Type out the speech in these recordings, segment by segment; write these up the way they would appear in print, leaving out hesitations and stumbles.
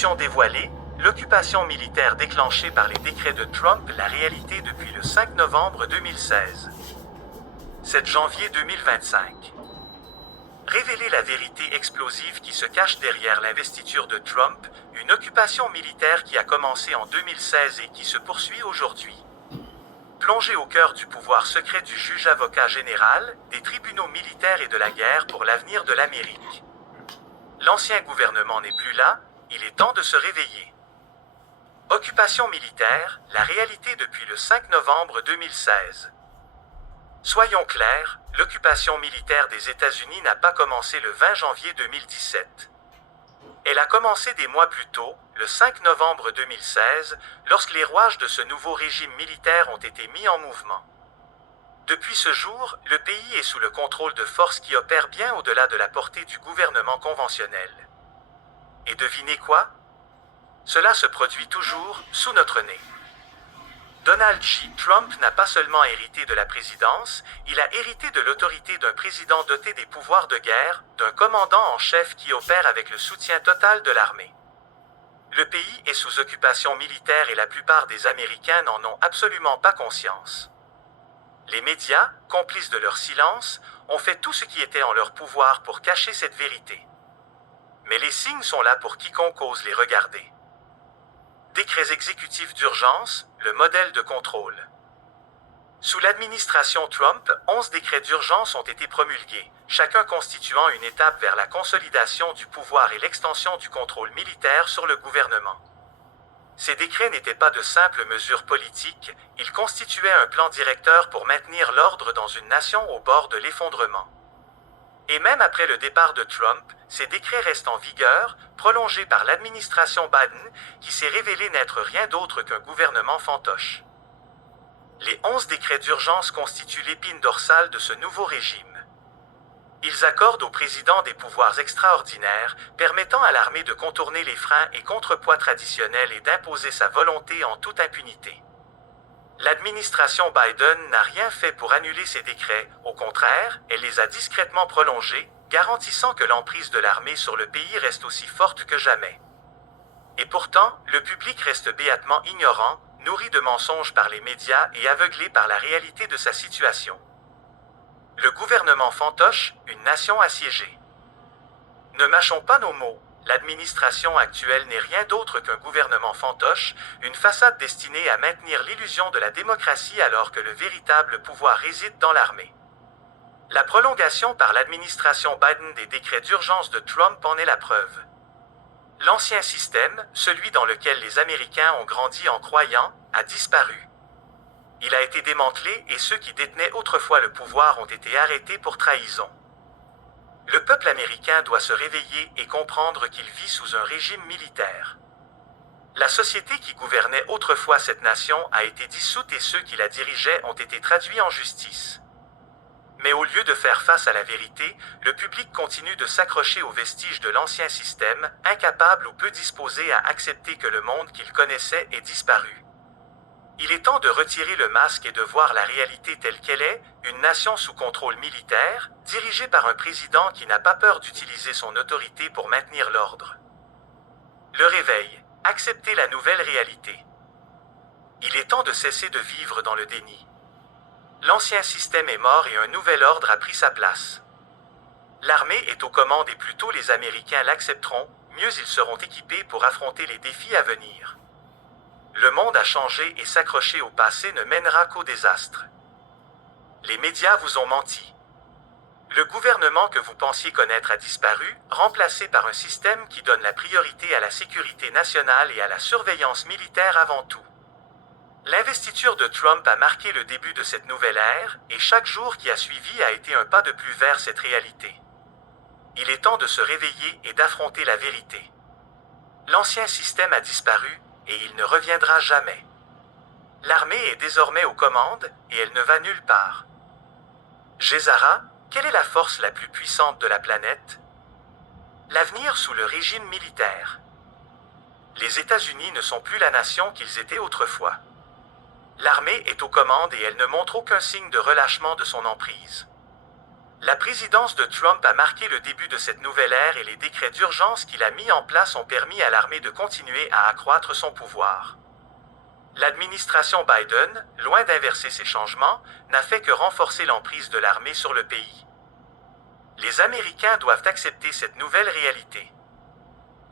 solution dévoilée, l'occupation militaire déclenchée par les décrets de Trump, la réalité depuis le 5 novembre 2016. 7 janvier 2025. Révéler la vérité explosive qui se cache derrière l'investiture de Trump, une occupation militaire qui a commencé en 2016 et qui se poursuit aujourd'hui. Plongé au cœur du pouvoir secret du juge-avocat général, des tribunaux militaires et de la guerre pour l'avenir de l'Amérique. L'ancien gouvernement n'est plus là, il est temps de se réveiller. Occupation militaire, la réalité depuis le 5 novembre 2016. Soyons clairs, l'occupation militaire des États-Unis n'a pas commencé le 20 janvier 2017. Elle a commencé des mois plus tôt, le 5 novembre 2016, lorsque les rouages de ce nouveau régime militaire ont été mis en mouvement. Depuis ce jour, le pays est sous le contrôle de forces qui opèrent bien au-delà de la portée du gouvernement conventionnel. Et devinez quoi? Cela se produit toujours sous notre nez. Donald J. Trump n'a pas seulement hérité de la présidence, il a hérité de l'autorité d'un président doté des pouvoirs de guerre, d'un commandant en chef qui opère avec le soutien total de l'armée. Le pays est sous occupation militaire et la plupart des Américains n'en ont absolument pas conscience. Les médias, complices de leur silence, ont fait tout ce qui était en leur pouvoir pour cacher cette vérité. Mais les signes sont là pour quiconque ose les regarder. Décrets exécutifs d'urgence, le modèle de contrôle. Sous l'administration Trump, 11 décrets d'urgence ont été promulgués, chacun constituant une étape vers la consolidation du pouvoir et l'extension du contrôle militaire sur le gouvernement. Ces décrets n'étaient pas de simples mesures politiques, ils constituaient un plan directeur pour maintenir l'ordre dans une nation au bord de l'effondrement. Et même après le départ de Trump, ces décrets restent en vigueur, prolongés par l'administration Biden, qui s'est révélée n'être rien d'autre qu'un gouvernement fantoche. Les 11 décrets d'urgence constituent l'épine dorsale de ce nouveau régime. Ils accordent au président des pouvoirs extraordinaires, permettant à l'armée de contourner les freins et contrepoids traditionnels et d'imposer sa volonté en toute impunité. L'administration Biden n'a rien fait pour annuler ces décrets, au contraire, elle les a discrètement prolongés, garantissant que l'emprise de l'armée sur le pays reste aussi forte que jamais. Et pourtant, le public reste béatement ignorant, nourri de mensonges par les médias et aveuglé par la réalité de sa situation. Le gouvernement fantoche, une nation assiégée. Ne mâchons pas nos mots. L'administration actuelle n'est rien d'autre qu'un gouvernement fantoche, une façade destinée à maintenir l'illusion de la démocratie alors que le véritable pouvoir réside dans l'armée. La prolongation par l'administration Biden des décrets d'urgence de Trump en est la preuve. L'ancien système, celui dans lequel les Américains ont grandi en croyant, a disparu. Il a été démantelé et ceux qui détenaient autrefois le pouvoir ont été arrêtés pour trahison. Le peuple américain doit se réveiller et comprendre qu'il vit sous un régime militaire. La société qui gouvernait autrefois cette nation a été dissoute et ceux qui la dirigeaient ont été traduits en justice. Mais au lieu de faire face à la vérité, le public continue de s'accrocher aux vestiges de l'ancien système, incapable ou peu disposé à accepter que le monde qu'il connaissait ait disparu. Il est temps de retirer le masque et de voir la réalité telle qu'elle est, une nation sous contrôle militaire, dirigée par un président qui n'a pas peur d'utiliser son autorité pour maintenir l'ordre. Le réveil, accepter la nouvelle réalité. Il est temps de cesser de vivre dans le déni. L'ancien système est mort et un nouvel ordre a pris sa place. L'armée est aux commandes et plus tôt les Américains l'accepteront, mieux ils seront équipés pour affronter les défis à venir. Le monde a changé et s'accrocher au passé ne mènera qu'au désastre. Les médias vous ont menti. Le gouvernement que vous pensiez connaître a disparu, remplacé par un système qui donne la priorité à la sécurité nationale et à la surveillance militaire avant tout. L'investiture de Trump a marqué le début de cette nouvelle ère, et chaque jour qui a suivi a été un pas de plus vers cette réalité. Il est temps de se réveiller et d'affronter la vérité. L'ancien système a disparu, et il ne reviendra jamais. L'armée est désormais aux commandes, et elle ne va nulle part. Gézara, quelle est la force la plus puissante de la planète? L'avenir sous le régime militaire. Les États-Unis ne sont plus la nation qu'ils étaient autrefois. L'armée est aux commandes et elle ne montre aucun signe de relâchement de son emprise. La présidence de Trump a marqué le début de cette nouvelle ère et les décrets d'urgence qu'il a mis en place ont permis à l'armée de continuer à accroître son pouvoir. L'administration Biden, loin d'inverser ces changements, n'a fait que renforcer l'emprise de l'armée sur le pays. Les Américains doivent accepter cette nouvelle réalité.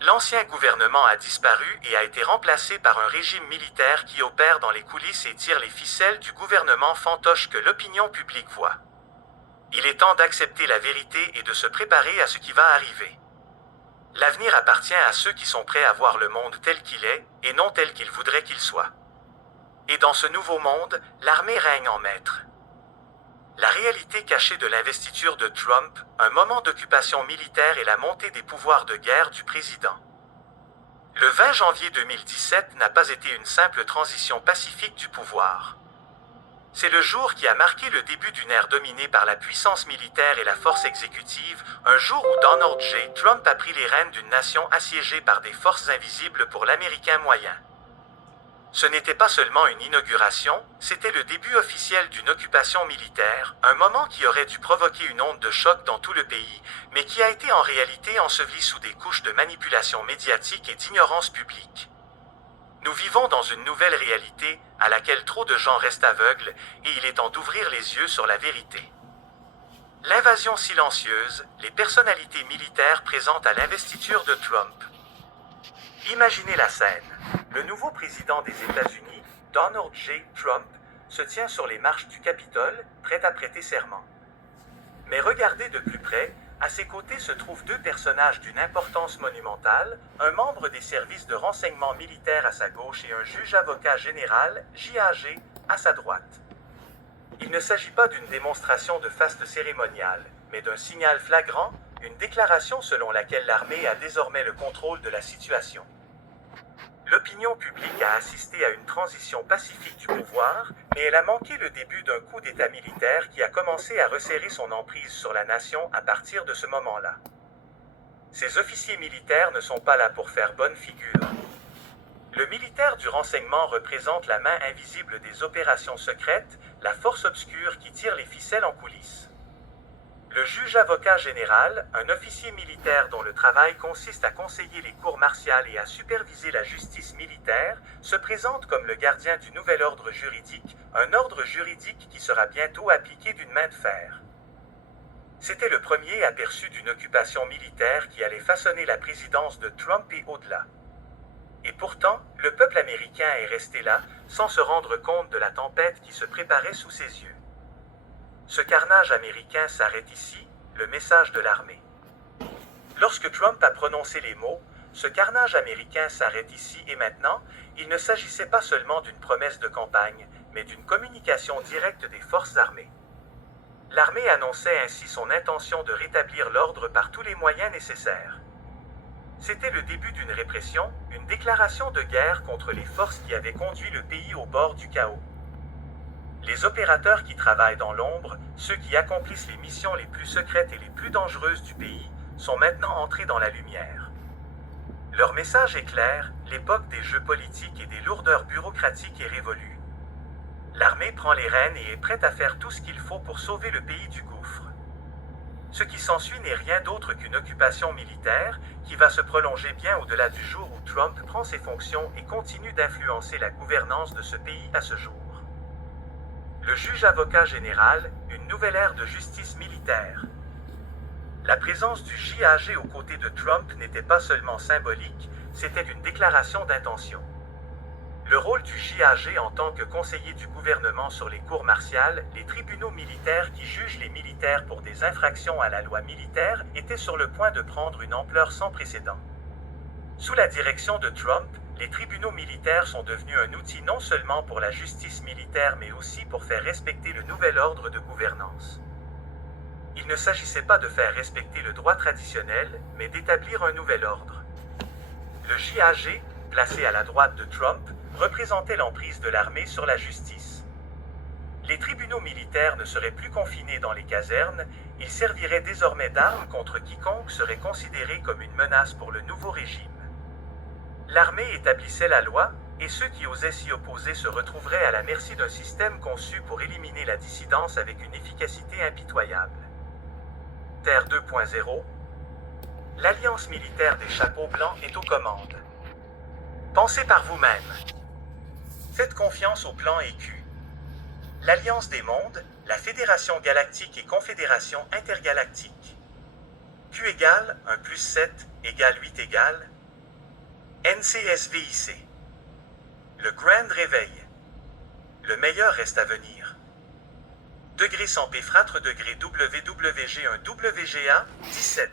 L'ancien gouvernement a disparu et a été remplacé par un régime militaire qui opère dans les coulisses et tire les ficelles du gouvernement fantoche que l'opinion publique voit. Il est temps d'accepter la vérité et de se préparer à ce qui va arriver. L'avenir appartient à ceux qui sont prêts à voir le monde tel qu'il est et non tel qu'ils voudraient qu'il soit. Et dans ce nouveau monde, l'armée règne en maître. La réalité cachée de l'investiture de Trump, un moment d'occupation militaire et la montée des pouvoirs de guerre du président. Le 20 janvier 2017 n'a pas été une simple transition pacifique du pouvoir. C'est le jour qui a marqué le début d'une ère dominée par la puissance militaire et la force exécutive, un jour où Donald J. Trump a pris les rênes d'une nation assiégée par des forces invisibles pour l'Américain moyen. Ce n'était pas seulement une inauguration, c'était le début officiel d'une occupation militaire, un moment qui aurait dû provoquer une onde de choc dans tout le pays, mais qui a été en réalité enseveli sous des couches de manipulation médiatique et d'ignorance publique. Nous vivons dans une nouvelle réalité à laquelle trop de gens restent aveugles et il est temps d'ouvrir les yeux sur la vérité. L'invasion silencieuse, les personnalités militaires présentes à l'investiture de Trump. Imaginez la scène. Le nouveau président des États-Unis, Donald J. Trump, se tient sur les marches du Capitole, prêt à prêter serment. Mais regardez de plus près, à ses côtés se trouvent deux personnages d'une importance monumentale, un membre des services de renseignement militaire à sa gauche et un juge-avocat général, JAG, à sa droite. Il ne s'agit pas d'une démonstration de faste cérémoniale, mais d'un signal flagrant, une déclaration selon laquelle l'armée a désormais le contrôle de la situation. L'opinion publique a assisté à une transition pacifique du pouvoir, mais elle a manqué le début d'un coup d'État militaire qui a commencé à resserrer son emprise sur la nation à partir de ce moment-là. Ces officiers militaires ne sont pas là pour faire bonne figure. Le militaire du renseignement représente la main invisible des opérations secrètes, la force obscure qui tire les ficelles en coulisses. Le juge-avocat général, un officier militaire dont le travail consiste à conseiller les cours martiales et à superviser la justice militaire, se présente comme le gardien du nouvel ordre juridique, un ordre juridique qui sera bientôt appliqué d'une main de fer. C'était le premier aperçu d'une occupation militaire qui allait façonner la présidence de Trump et au-delà. Et pourtant, le peuple américain est resté là, sans se rendre compte de la tempête qui se préparait sous ses yeux. Ce carnage américain s'arrête ici, le message de l'armée. Lorsque Trump a prononcé les mots « Ce carnage américain s'arrête ici et maintenant », il ne s'agissait pas seulement d'une promesse de campagne, mais d'une communication directe des forces armées. L'armée annonçait ainsi son intention de rétablir l'ordre par tous les moyens nécessaires. C'était le début d'une répression, une déclaration de guerre contre les forces qui avaient conduit le pays au bord du chaos. Les opérateurs qui travaillent dans l'ombre, ceux qui accomplissent les missions les plus secrètes et les plus dangereuses du pays, sont maintenant entrés dans la lumière. Leur message est clair, l'époque des jeux politiques et des lourdeurs bureaucratiques est révolue. L'armée prend les rênes et est prête à faire tout ce qu'il faut pour sauver le pays du gouffre. Ce qui s'ensuit n'est rien d'autre qu'une occupation militaire qui va se prolonger bien au-delà du jour où Trump prend ses fonctions et continue d'influencer la gouvernance de ce pays à ce jour. Le juge-avocat général, une nouvelle ère de justice militaire. La présence du JAG aux côtés de Trump n'était pas seulement symbolique, c'était une déclaration d'intention. Le rôle du JAG en tant que conseiller du gouvernement sur les cours martiales, les tribunaux militaires qui jugent les militaires pour des infractions à la loi militaire, était sur le point de prendre une ampleur sans précédent. Sous la direction de Trump, les tribunaux militaires sont devenus un outil non seulement pour la justice militaire mais aussi pour faire respecter le nouvel ordre de gouvernance. Il ne s'agissait pas de faire respecter le droit traditionnel, mais d'établir un nouvel ordre. Le JAG, placé à la droite de Trump, représentait l'emprise de l'armée sur la justice. Les tribunaux militaires ne seraient plus confinés dans les casernes, ils serviraient désormais d'armes contre quiconque serait considéré comme une menace pour le nouveau régime. L'armée établissait la loi, et ceux qui osaient s'y opposer se retrouveraient à la merci d'un système conçu pour éliminer la dissidence avec une efficacité impitoyable. Terre 2.0. L'Alliance militaire des chapeaux blancs est aux commandes. Pensez par vous-même. Faites confiance au plan EQ. L'Alliance des mondes, la Fédération galactique et Confédération intergalactique. Q égale 1 plus 7 égale 8 égale NCSVIC. Le Grand Réveil. Le meilleur reste à venir. Degré sans P frattre degré WWG1 WGA 17.